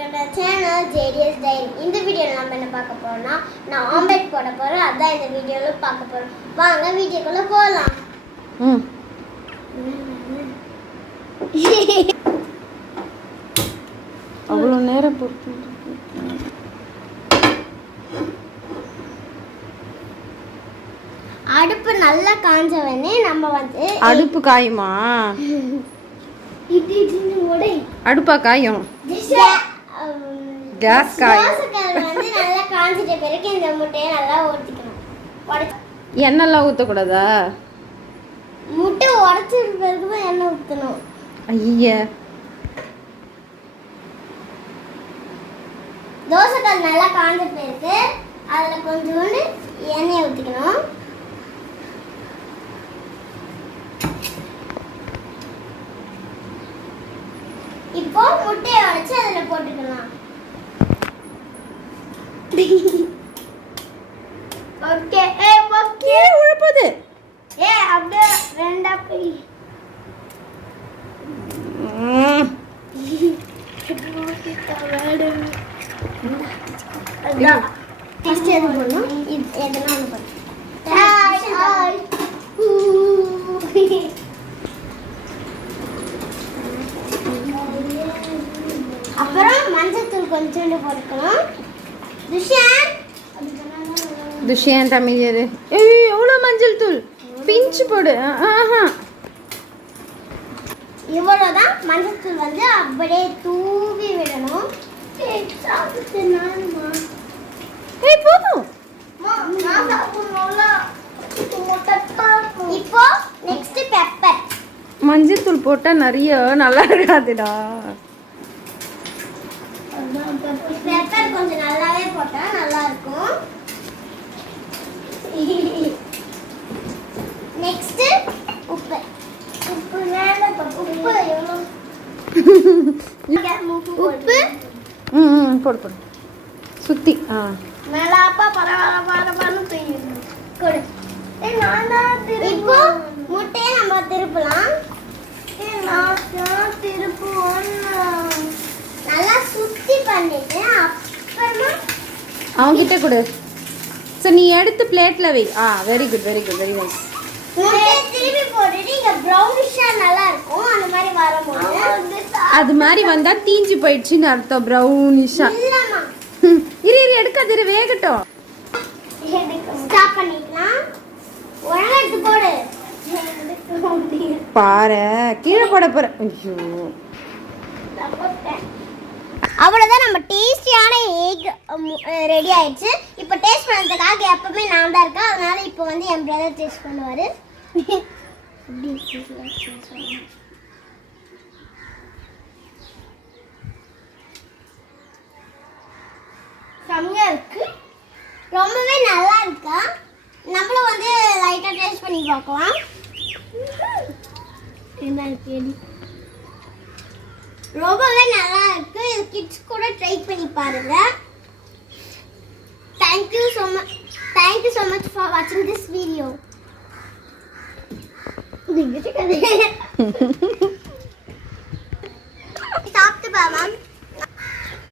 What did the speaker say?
welcome to channel JDS Diary. இந்த வீடியோல நம்ம என்ன பார்க்க போறோம்னா நான் ஆம்லெட் போட போறேன். அதான் இந்த வீடியோல பார்க்க போறோம். வாங்க வீடியோக்குள்ள போலாம். அவ்வளவு நேரம் பொறுத்து அடுப்பு நல்லா காஞ்சவனே நம்ம வந்து அடுப்பு காயுமா? இது ஓடை அடுப்பா காயும்? கேஸ் காயும். வந்து நல்லா காஞ்சிட்ட பிறகு இந்த முட்டையை நல்லா ஊத்திக்கணும். எண்ணெய்லாம் ஊற்றக்கூடாதா? முட்டை உடைச்சிட்ட பிறகு தான் எண்ணெய் ஊற்றணும். ஐயா, தோசைக்கல் நல்லா காஞ்ச பிறகு அதில் கொஞ்சோண்டு எண்ணெயை ஊற்றிக்கணும். இப்போ முட்டையை உடைச்சு அதில் போட்டுக்கலாம். ஓகே ஓகே உழப்பது அப்படியே ரெண்டா போய் ஃபர்ஸ்ட் எது போடணும்? இது எதனா ஒன்று போடணும். அப்புறம் மஞ்சத்தூள் கொஞ்சோண்டு போட்டுக்கணும். துஷ்யந்த் அமைதியாரு. ஏய், எவ்வளோ மஞ்சள் தூள் பிஞ்சு போடு. ஆஹா, இவ்வளோதான் மஞ்சத்தூள் வந்து அப்படியே தூவி விடணும். ஏய் போதும். இப்போ நெக்ஸ்ட் பெப்பர். மஞ்சள் தூள் போட்டா நிறைய நல்லா இருக்காதுடா. பெப்பர் கொஞ்சம் நல்லாவே போட்டா நல்லா இருக்கும். நெக்ஸ்ட் உப்பு. உப்பு எவ்வளோ? உப்பு போடு போடு சுத்தி. மேலாப்பா பரவாயில்ல பெய்யும் கொடு. இப்போ முட்டையை நம்ம திருப்பலாம். நல்லா சுத்தி பண்ணிட்டு அப்புறமா அவங்கிட்ட கொடு. சரி, நீ எடுத்து பிளேட்ல வை. Very good very good very nice. முட்டையை திருப்பி போட்டுட்டு இங்க ப்ரௌனிஷா நல்லா இருக்கும். அந்த மாதிரி வரும்போது அது மாதிரி வந்தா தீஞ்சு போயிடுச்சுன்னு அர்த்தம். ப்ரௌனிஷா இல்லம்மா. இரு எடுக்காது, இரு வேகட்டும். ஸ்டாப் பண்ணிக்கலாம். ஒழுங்கா எடுத்து போடு. பாரு, கீழே போட போற. ஐயோ, அவ்வளோதான், நம்ம டேஸ்டியான எக் ரெடி ஆயிடுச்சு. இப்போ டேஸ்ட் பண்ணுறதுக்காக எப்பவுமே நான் தான் இருக்கேன். அதனால இப்போ வந்து என் பிரதர் டேஸ்ட் பண்ணுவார். செம்மையா இருக்கு, ரொம்பவே நல்லா இருக்கா. நம்மளும் வந்து லைட்டாக டேஸ்ட் பண்ணி பார்க்கலாம். என்ன இருக்கு? ரொம்பவே நல்லா இருக்கு. இது கிட்ஸ் கூட ட்ரை பண்ணி பாருங்க. Thank you so much for watching this video. சாப்பிட்டு பாமா.